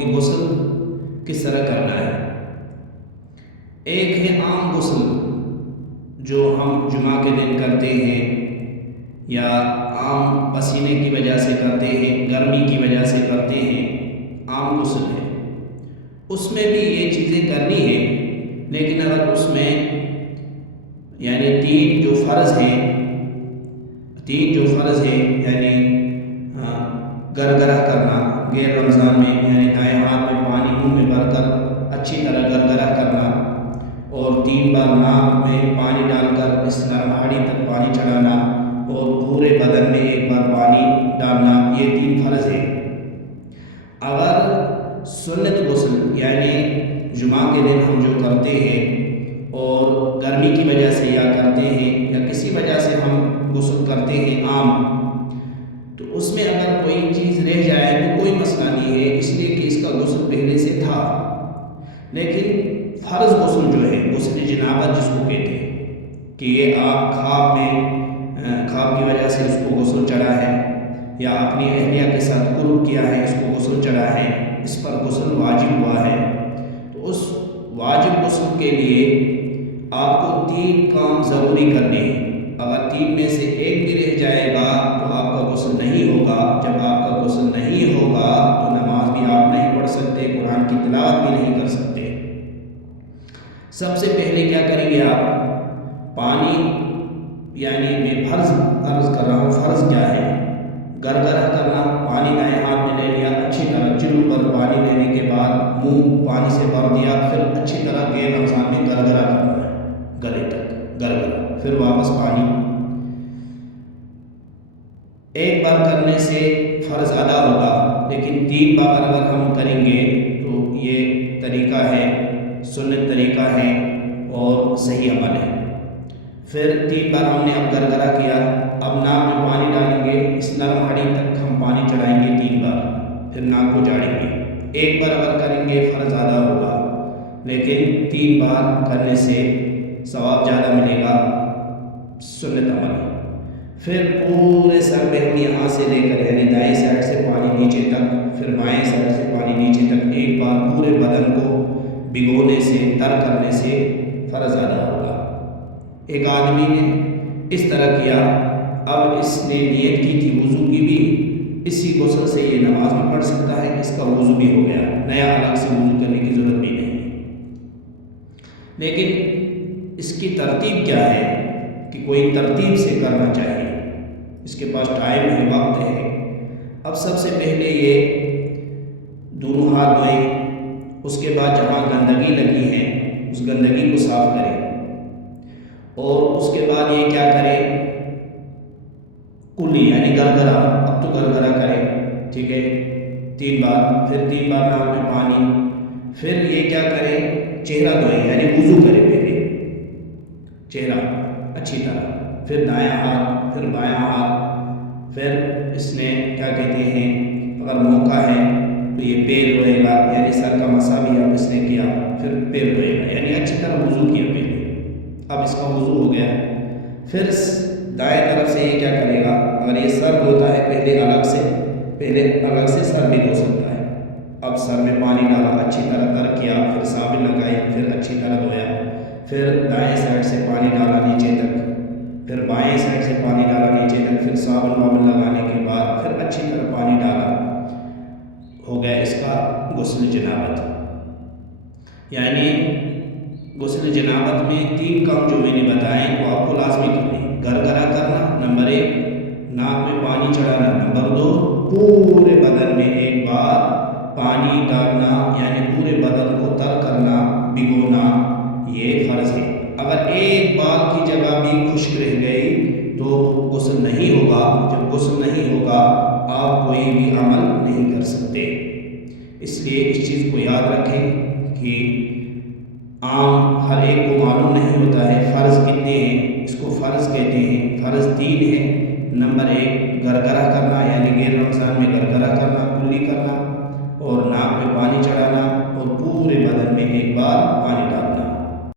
کہ غسل کس طرح کرنا ہے۔ ایک ہے عام غسل جو ہم جمعہ کے دن کرتے ہیں یا عام پسینے کی وجہ سے کرتے ہیں، گرمی کی وجہ سے کرتے ہیں، عام غسل ہے۔ اس میں بھی یہ چیزیں کرنی ہیں، لیکن اگر اس میں یعنی تین جو فرض ہیں یعنی گرگرہ کرنا غیر رمضان میں، یعنی دائیں ہاتھ میں پانی منہ میں بھر کر اچھی طرح گرگرہ کرنا، اور 3 بار ناک میں پانی ڈال کر اس نرم ہاڑی تک پانی چڑھانا، اور پورے بدن میں 1 بار پانی ڈالنا، یہ 3 فرض ہیں۔ اگر سنت غسل یعنی جمعہ کے دن ہم جو کرتے ہیں اور گرمی کی وجہ سے یا کرتے ہیں یا کسی وجہ سے ہم غسل کرتے ہیں عام، تو اس میں اگر کوئی چیز رہ جائے تو کوئی مسئلہ نہیں ہے، اس لیے کہ اس کا غسل پہلے سے تھا۔ لیکن فرض غسل جو ہے، غسل جنابت جس کو کہتے ہیں، کہ یہ آپ خواب کی وجہ سے اس کو غسل چڑھا ہے یا اپنی اہلیہ کے ساتھ قرب کیا ہے، اس کو غسل چڑھا ہے، اس پر غسل واجب ہوا ہے، تو اس واجب غسل کے لیے آپ کو 3 کام ضروری کرنے ہیں۔ اگر 3 میں سے ایک بھی رہ جائے گا تو آپ کا غسل نہیں ہوگا۔ جب آپ کا غسل نہیں ہوگا تو نماز بھی آپ نہیں پڑھ سکتے، قرآن کی تلاوت بھی نہیں کر سکتے۔ سب سے پہلے کیا کریں گے آپ؟ پانی یعنی میں فرض کر رہا ہوں، فرض کیا ہے؟ گرگرہ کرنا، پانی دائیں ہاتھ میں لے لیا، اچھی طرح چلو پر پانی لینے کے بعد منہ پانی سے بھر دیا، پھر اچھی طرح غیر رمضان میں گرگرہ کرنا ہے، گلے تک گرگرہ، پھر واپس پانی۔ 1 بار کرنے سے فرض ادا ہوگا، لیکن 3 بار اگر ہم کریں گے تو یہ طریقہ ہے، سنت طریقہ ہے اور صحیح عمل ہے۔ پھر 3 بار ہم نے اب گرگرہ کیا، اب ناک میں پانی ڈالیں گے، اس نرم ہاڑی تک ہم پانی چڑھائیں گے 3 بار، پھر ناک کو جاڑیں گے۔ 1 بار اگر کریں گے فرض ادا ہوگا، لیکن 3 بار کرنے سے ثواب زیادہ ملے گا، سنت عمل۔ پھر پورے سر میں ہم یہاں سے لے کر یعنی دائیں سائڈ سے پانی نیچے تک، پھر بائیں سائڈ سے پانی نیچے تک، 1 بار پورے بدن کو بھگونے سے، تر کرنے سے فرض ادا ہوگا۔ ایک آدمی نے اس طرح کیا، اب اس نے نیت کی تھی وضو کی بھی، اسی غسل سے یہ نماز بھی پڑھ سکتا ہے، اس کا وضو بھی ہو گیا، نیا الگ سے وضو کرنے کی ضرورت بھی نہیں۔ لیکن اس کی ترتیب کیا ہے کہ کوئی ترتیب سے کرنا چاہیے، اس کے پاس ٹائم ہے، وقت ہے۔ اب سب سے پہلے یہ دونوں ہاتھ دھوئیں، اس کے بعد جہاں گندگی لگی ہے اس گندگی کو صاف کریں، اور اس کے بعد یہ کیا کریں؟ کلی یعنی گرگرہ، اب تو گرگرہ کریں، ٹھیک ہے، 3 بار، پھر 3 بار ناک میں پانی، پھر یہ کیا کریں؟ چہرہ دھوئیں یعنی وضو کریں، پہلے چہرہ اچھی طرح، پھر دایاں ہاتھ، پھر بایاں ہاتھ، پھر اس نے کیا کہتے ہیں اگر موقع ہے تو یہ پیر دھوئے گا، یعنی سر کا مسح بھی اب اس نے کیا، پھر پیر دھوئے گا، یعنی اچھی طرح وضو کیا پہلے۔ اب اس کا وضو ہو گیا، پھر دائیں طرف سے یہ کیا کرے گا؟ اگر یہ سر دھوتا ہے پہلے الگ سے سر بھی دھو سکتا ہے۔ اب سر میں پانی ڈالا، اچھی طرح تر کیا، پھر صابن لگائی، پھر اچھی طرح دھویا، پھر دائیں سائڈ سے پانی ڈالا نیچے تک، پھر بائیں سائڈ سے پانی ڈالا نیچے تک، پھر صابن وابن لگانے کے بعد پھر اچھی طرح پانی ڈالا، ہو گیا اس کا غسل جنابت۔ یعنی غسل جنابت میں 3 کام جو میں نے بتائے وہ آپ کو لازمی کرنے ہیں۔ گرگرہ کرنا نمبر 1، ناک میں پانی چڑھانا نمبر 2، پورے بدن میں 1 بار پانی ڈالنا یعنی پورے بدن کو تر کرنا، بھگونا، یہ فرض ہے۔ اگر 1 بار کی جگہ بھی خشک رہ گئی تو غسل نہیں ہوگا۔ جب غسل نہیں ہوگا آپ کوئی بھی عمل نہیں کر سکتے۔ اس لیے اس چیز کو یاد رکھیں کہ عام ہر ایک کو معلوم نہیں ہوتا ہے فرض